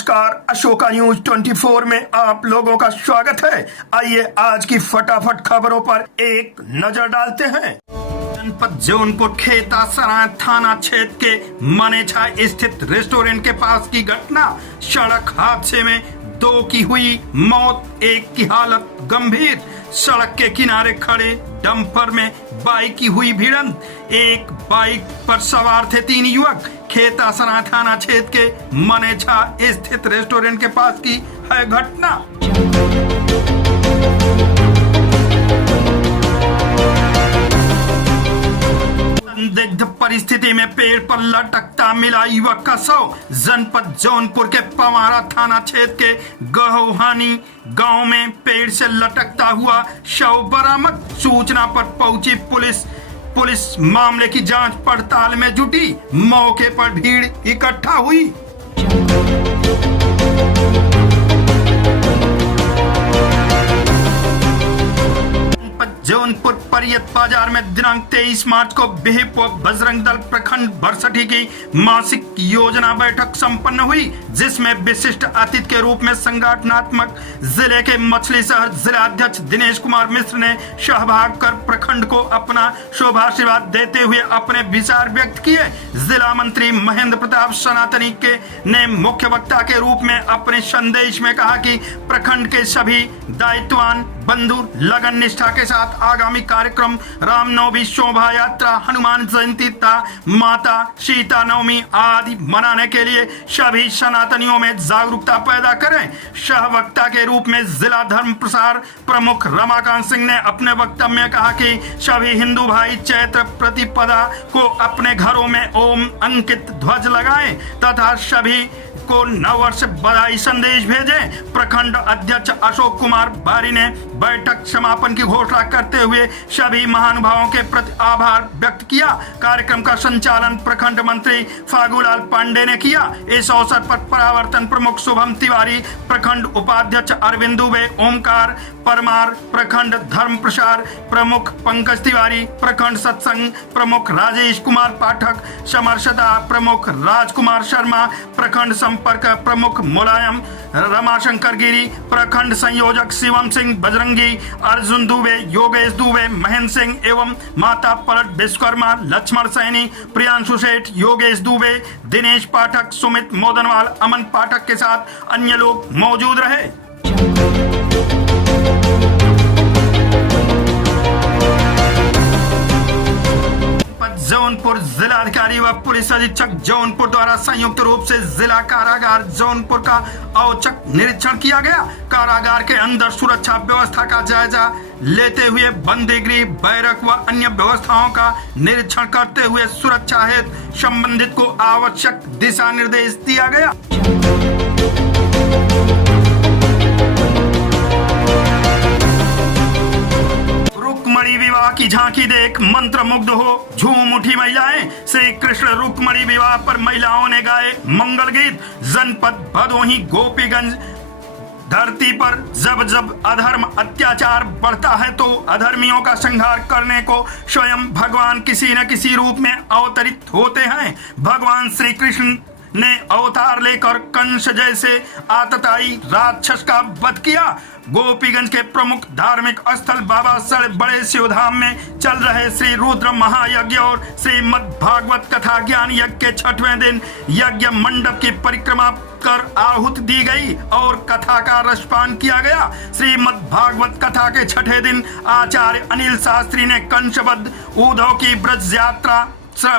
नमस्कार, अशोका न्यूज 24 में आप लोगों का स्वागत है। आइए आज की फटाफट खबरों पर एक नजर डालते हैं। जनपद जौनपुर खेता सराय थाना क्षेत्र के मनेछा स्थित रेस्टोरेंट के पास की घटना। सड़क हादसे में 2 की हुई मौत, 1 की हालत गंभीर। सड़क के किनारे खड़े डंपर में बाइक की हुई भिड़ंत। एक बाइक पर सवार थे 3 युवक। खेता सराय थाना क्षेत्र के मनेछा स्थित रेस्टोरेंट के पास की है घटना। संदिग्ध परिस्थिति में पेड़ पर लटकता मिला युवक का शव। जनपद जौनपुर के पवारा थाना क्षेत्र के गहोहानी गांव में पेड़ से लटकता हुआ शव बरामद। सूचना पर पहुंची पुलिस मामले की जांच पड़ताल में जुटी। मौके पर भीड़ इकट्ठा हुई। जौनपुर परियत बाजार में दिनांक 23 मार्च को बिहिप व बजरंग दल प्रखंड बरसठी की मासिक योजना बैठक संपन्न हुई, जिसमें विशिष्ट अतिथि के रूप में संगठनात्मक जिले के मछली शहर जिलाध्यक्ष दिनेश कुमार मिश्र ने सहभाग कर प्रखंड को अपना शुभाशीर्वाद देते हुए अपने विचार व्यक्त किए। जिला मंत्री महेंद्र प्रताप सनातनी ने मुख्य वक्ता के रूप में अपने संदेश में कहा कि प्रखंड के सभी दायित्ववान बंधु लगन निष्ठा के साथ आगामी कार्यक्रम रामनवमी शोभा यात्रा, हनुमान जयंती तथा माता सीता नवमी आदि मनाने के लिए सभी सनातनियों में जागरूकता पैदा करें। सह वक्ता के रूप में जिला धर्म प्रसार प्रमुख रमाकांत सिंह ने अपने वक्तव्य में कहा कि सभी हिंदू भाई चैत्र प्रतिपदा को अपने घरों में ओम अंकित ध्वज लगाएं तथा सभी को नववर्ष बधाई संदेश भेजें। प्रखंड अध्यक्ष अशोक कुमार बारी ने बैठक समापन की घोषणा करते हुए सभी महानुभावों के प्रति आभार व्यक्त किया। कार्यक्रम का संचालन प्रखंड मंत्री फागुलाल पांडे ने किया। इस अवसर पर परावर्तन प्रमुख शुभम तिवारी, प्रखंड उपाध्यक्ष अरविंद दुबे, ओमकार परमार, प्रखंड धर्म प्रसार प्रमुख पंकज तिवारी, प्रखंड सत्संग प्रमुख राजेश कुमार पाठक, समरसता प्रमुख राजकुमार शर्मा, प्रखंड संपर्क प्रमुख मुलायम रमाशंकर गिरी, प्रखंड संयोजक शिवम सिंह बजरंगी, अर्जुन दुबे, योगेश दुबे, महेंद्र सिंह एवं माता पलट विश्वकर्मा, लक्ष्मण सैनी, प्रियांशु सेठ, योगेश दुबे, दिनेश पाठक, सुमित मोदनवाल, अमन पाठक के साथ अन्य लोग मौजूद रहे। जौनपुर जिलाधिकारी व पुलिस अधीक्षक जौनपुर द्वारा संयुक्त रूप से जिला कारागार जौनपुर का औचक निरीक्षण किया गया। कारागार के अंदर सुरक्षा व्यवस्था का जायजा लेते हुए बंदीगृह, बैरक व अन्य व्यवस्थाओं का निरीक्षण करते हुए सुरक्षा हेतु संबंधित को आवश्यक दिशा निर्देश दिया गया। रुक्मणी विवाह की झांकी देख मंत्र मुग्ध हो झूम उठी महिलाएं। श्री कृष्ण रुक्मणी विवाह पर महिलाओं ने गाए मंगल गीत। जनपद भदोही गोपीगंज धरती पर जब जब अधर्म अत्याचार बढ़ता है तो अधर्मियों का संहार करने को स्वयं भगवान किसी न किसी रूप में अवतरित होते हैं। भगवान श्री कृष्ण ने अवतार लेकर कंस जैसे आतताई राक्षस का वध किया। गोपीगंज के प्रमुख धार्मिक स्थल बाबा सड़ बड़े शिवधाम में चल रहे श्री रुद्र महायज्ञ और श्रीमद् भागवत कथा ज्ञान यज्ञ के 6वें दिन यज्ञ मंडप की परिक्रमा कर आहुति दी गई और कथा का रसपान किया गया। श्रीमद् भागवत कथा के 6ठे दिन आचार्य अनिल शास्त्री ने कंसवध उद्धव की ब्रज यात्रा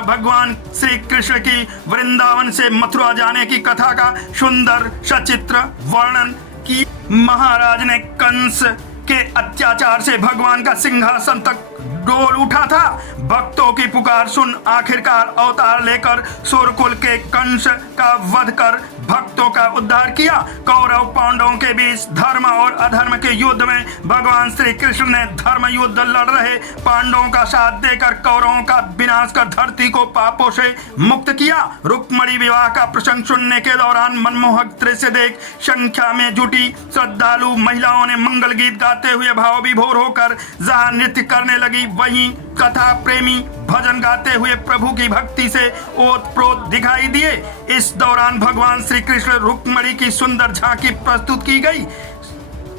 भगवान श्री कृष्ण की वृंदावन से मथुरा जाने की कथा का सुंदर सचित्र वर्णन की। महाराज ने कंस के अत्याचार से भगवान का सिंहासन तक डोल उठा था। भक्तों की पुकार सुन आखिरकार अवतार लेकर सूरकुल के कंस का वध कर भक्तों का उद्धार किया। कौरव पांडवों के बीच धर्म और अधर्म के युद्ध में भगवान श्री कृष्ण ने धर्म युद्ध लड़ रहे पांडवों का साथ देकर कौरवों का विनाश कर धरती को पापों से मुक्त किया। रुक्मणी विवाह का प्रसंग सुनने के दौरान मनमोहक दृश्य देख संख्या में जुटी श्रद्धालु महिलाओं ने मंगल गीत गाते हुए भाव विभोर होकर जहां नृत्य करने लगी, वहीं कथा प्रेमी भजन गाते हुए प्रभु की भक्ति से ओतप्रोत दिखाई दिए। इस दौरान भगवान श्री कृष्ण रुक्मिणी की सुंदर झांकी प्रस्तुत की गई,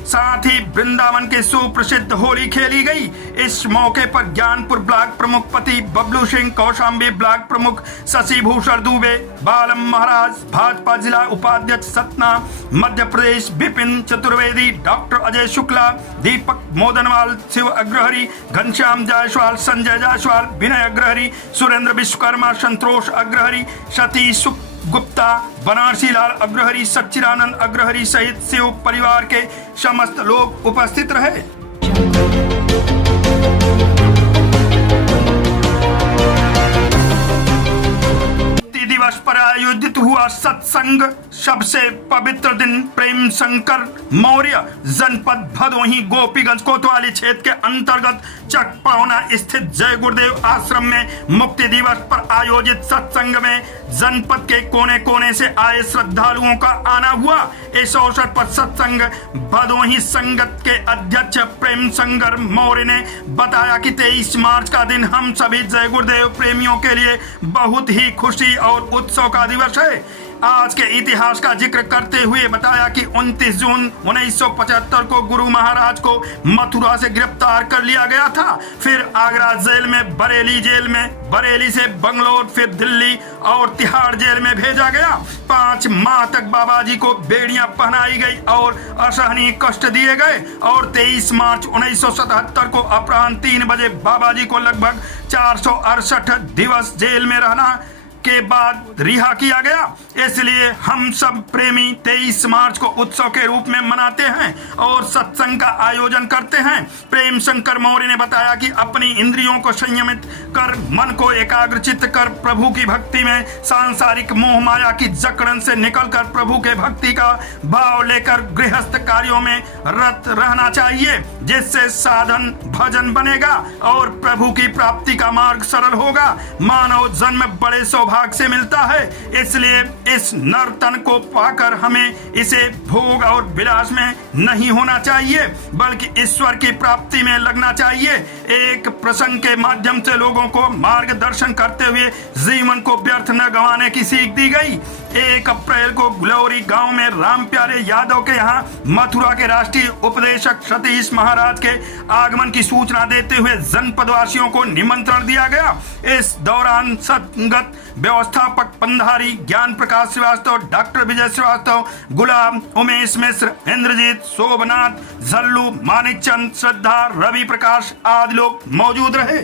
साथ ही वृंदावन के सुप्रसिद्ध होली खेली गई। इस मौके पर ज्ञानपुर ब्लॉक प्रमुख पति बबलू सिंह, कौशाम्बी ब्लॉक प्रमुख शशि भूषण दुबे, बालम महाराज, भाजपा जिला उपाध्यक्ष सतना मध्य प्रदेश विपिन चतुर्वेदी, डॉक्टर अजय शुक्ला, दीपक मोदनवाल, शिव अग्रहरी, घनश्याम जायसवाल, संजय जायसवाल, विनय अग्रहरी, सुरेंद्र विश्वकर्मा, संतोष अग्रहरी, सतीश गुप्ता, बनारसी लाल अग्रहरी, सच्चिदानंद अग्रहरी सहित शिव परिवार के समस्त लोग उपस्थित रहे। दिवस पर आयोजित हुआ सत्संग सबसे पवित्र दिन प्रेम शंकर मौर्य जनपद भदोही गोपीगंज कोतवाली क्षेत्र के अंतर्गत चकपावना स्थित जय गुरुदेव आश्रम में मुक्ति दिवस पर आयोजित सत्संग में जनपद के कोने कोने से आए श्रद्धालुओं का आना हुआ। इस अवसर पर सत्संग भदोही संगत के अध्यक्ष प्रेम शंकर मौर्य ने बताया कि 23 मार्च का दिन हम सभी जय गुरुदेव प्रेमियों के लिए बहुत ही खुशी और उत्सव का दिवस है। आज के इतिहास का जिक्र करते हुए बताया कि 29 जून 1975 को गुरु महाराज को मथुरा से गिरफ्तार कर लिया गया था, फिर आगरा जेल में, बरेली जेल में, बरेली से बंगलोर, फिर दिल्ली और तिहाड़ जेल में भेजा गया। 5 माह तक बाबा जी को बेड़ियां पहनाई गई और असहनीय कष्ट दिए गए और 23 मार्च 1977 को अपराह्न 3 बजे बाबा जी को लगभग 468 दिवस जेल में रहना के बाद रिहा किया गया। इसलिए हम सब प्रेमी 23 मार्च को उत्सव के रूप में मनाते हैं और सत्संग का आयोजन करते हैं। प्रेम शंकर मौर्य ने बताया कि अपनी इंद्रियों को संयमित कर मन को एकाग्रचित्त कर प्रभु की भक्ति में सांसारिक मोह माया की जकड़न से निकलकर प्रभु के भक्ति का भाव लेकर गृहस्थ कार्यों में रत रहना चाहिए, जिससे साधन भजन बनेगा और प्रभु की प्राप्ति का मार्ग सरल होगा। मानव जन्म बड़े सौभाग्य से मिलता है, इसलिए इस नर तन को पाकर हमें इसे भोग और विलास में नहीं होना चाहिए, बल्कि ईश्वर की प्राप्ति में लगना चाहिए। एक प्रसंग के माध्यम से लोगों को मार्गदर्शन करते हुए जीवन को व्यर्थ न गंवाने की सीख दी गई। 1 अप्रैल को ग्लोरी गांव में राम प्यारे यादव के यहाँ मथुरा के राष्ट्रीय उपदेशक सतीश महाराज के आगमन की सूचना देते हुए जनपद वासियों को निमंत्रण दिया गया। इस दौरान संगत व्यवस्थापक पंधारी, ज्ञान प्रकाश श्रीवास्तव, डॉक्टर विजय श्रीवास्तव, गुलाम, उमेश मिश्र, इंद्रजीत, शोभनाथ, झल्लू, मानिक चंद, श्रद्धा, रवि प्रकाश आदि लोग मौजूद रहे।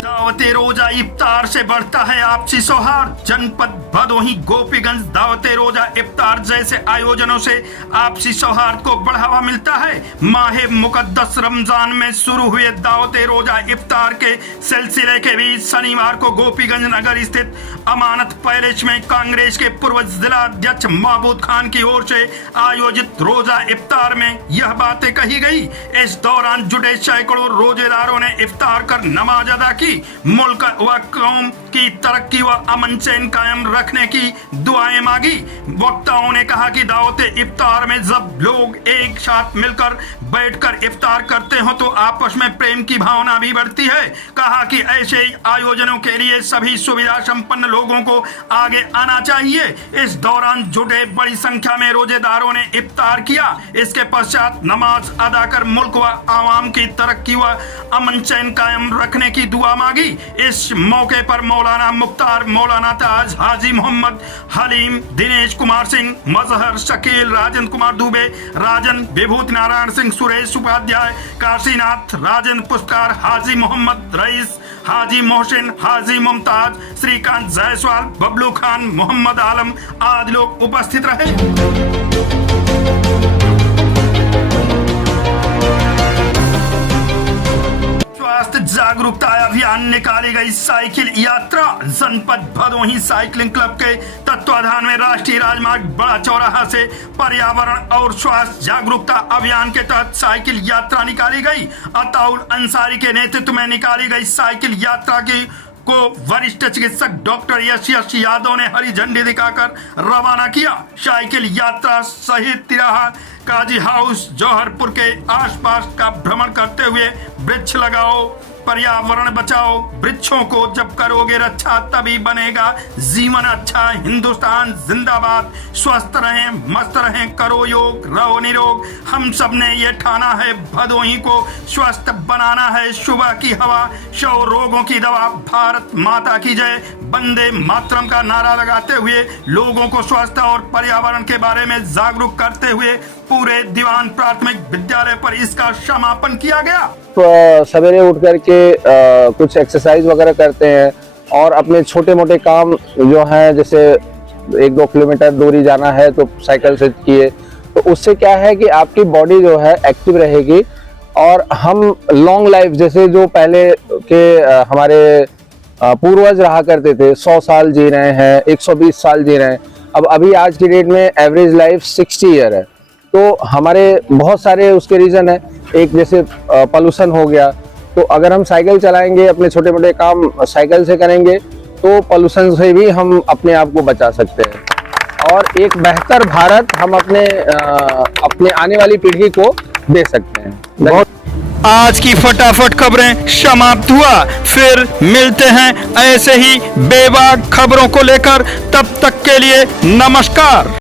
दावते रोजा इफ्तार से बढ़ता है आपसी सौहार्द। जनपद भदोही गोपीगंज दावते रोजा इफ्तार जैसे आयोजनों से आपसी सौहार्द को बढ़ावा मिलता है। माहे मुकद्दस रमजान में शुरू हुए दावते रोजा इफ्तार के सिलसिले के बीच शनिवार को गोपीगंज नगर स्थित अमानत पैलेस में कांग्रेस के पूर्व जिला अध्यक्ष महबूद खान की ओर से आयोजित रोजा इफ्तार में यह बातें कही गई। इस दौरान जुटे सैकड़ों रोजेदारों ने इफ्तार कर नमाज अदा की, मुल्क व कौम की तरक्की व अमन चैन कायम रखने की दुआएं मांगी। वक्ताओं ने कहा कि दावते इफ्तार में जब लोग एक साथ मिलकर बैठकर इफ्तार करते हो तो आपस में प्रेम की भावना भी बढ़ती है। कहा कि ऐसे आयोजनों के लिए सभी सुविधा संपन्न लोगों को आगे आना चाहिए। इस दौरान जुटे बड़ी संख्या में रोजेदारों ने इफ्तार किया। इसके पश्चात नमाज अदा कर मुल्क व आवाम की तरक्की व अमन चैन कायम रखने की दुआ मांगी। इस मौके पर मौलाना मुख्तार, मौलाना ताज, हाजी मोहम्मद हलीम, दिनेश कुमार सिंह, मजहर, शकील, राजेंद्र कुमार दुबे, राजन, विभूति नारायण सिंह, सुरेश उपाध्याय, काशीनाथ, राजेंद्र पुरस्कार, हाजी मोहम्मद रईस, हाजी मोहसिन, हाजी मुमताज, श्रीकांत जायसवाल, बबलू खान, मोहम्मद आलम आदि लोग उपस्थित रहे। स्वास्थ्य जागरूकता अभियान निकाली गई साइकिल यात्रा। जनपद भदोही साइकिलिंग क्लब के तत्वाधान में राष्ट्रीय राजमार्ग बड़ा चौराहा से पर्यावरण और स्वास्थ्य जागरूकता अभियान के तहत साइकिल यात्रा निकाली गई। अताउल अंसारी के नेतृत्व में निकाली गई साइकिल यात्रा की को वरिष्ठ चिकित्सक डॉक्टर यश यादव ने हरी झंडी दिखाकर रवाना किया। साइकिल यात्रा सहित तिराहा काजी हाउस जौहरपुर के आसपास का भ्रमण करते हुए वृक्ष लगाओ, पर्यावरण बचाओ, वृक्षों को जब करोगे रक्षा तभी बनेगा जीवन अच्छा। हिंदुस्तान जिंदाबाद। स्वस्थ रहें, मस्त रहें, करो योग, रहो निरोग। हम सब ने ये ठाना है भदोही को स्वस्थ बनाना है। सुबह की हवा, 100 रोगों की दवा। भारत माता की जय। वंदे मातरम का नारा लगाते हुए लोगों को स्वास्थ्य और पर्यावरण के बारे में जागरूक करते हुए पूरे दीवान प्राथमिक विद्यालय पर इसका समापन किया गया। सवेरे उठ करके कुछ एक्सरसाइज वगैरह करते हैं और अपने छोटे मोटे काम जो हैं, जैसे 1-2 किलोमीटर दूरी जाना है तो साइकिल से किए, तो उससे क्या है कि आपकी बॉडी जो है एक्टिव रहेगी और हम लॉन्ग लाइफ, जैसे जो पहले के हमारे पूर्वज रहा करते थे, 100 साल जी रहे हैं, 120 साल जी रहे हैं। अब अभी आज की डेट में एवरेज लाइफ 60 ईयर है। तो हमारे बहुत सारे उसके रीज़न है। एक जैसे पॉल्यूशन हो गया, तो अगर हम साइकिल चलाएंगे, अपने छोटे मोटे काम साइकिल से करेंगे तो पॉल्यूशन से भी हम अपने आप को बचा सकते हैं और एक बेहतर भारत हम अपने आने वाली पीढ़ी को दे सकते हैं। आज की फटाफट खबरें समाप्त हुआ। फिर मिलते हैं ऐसे ही बेबाक खबरों को लेकर। तब तक के लिए नमस्कार।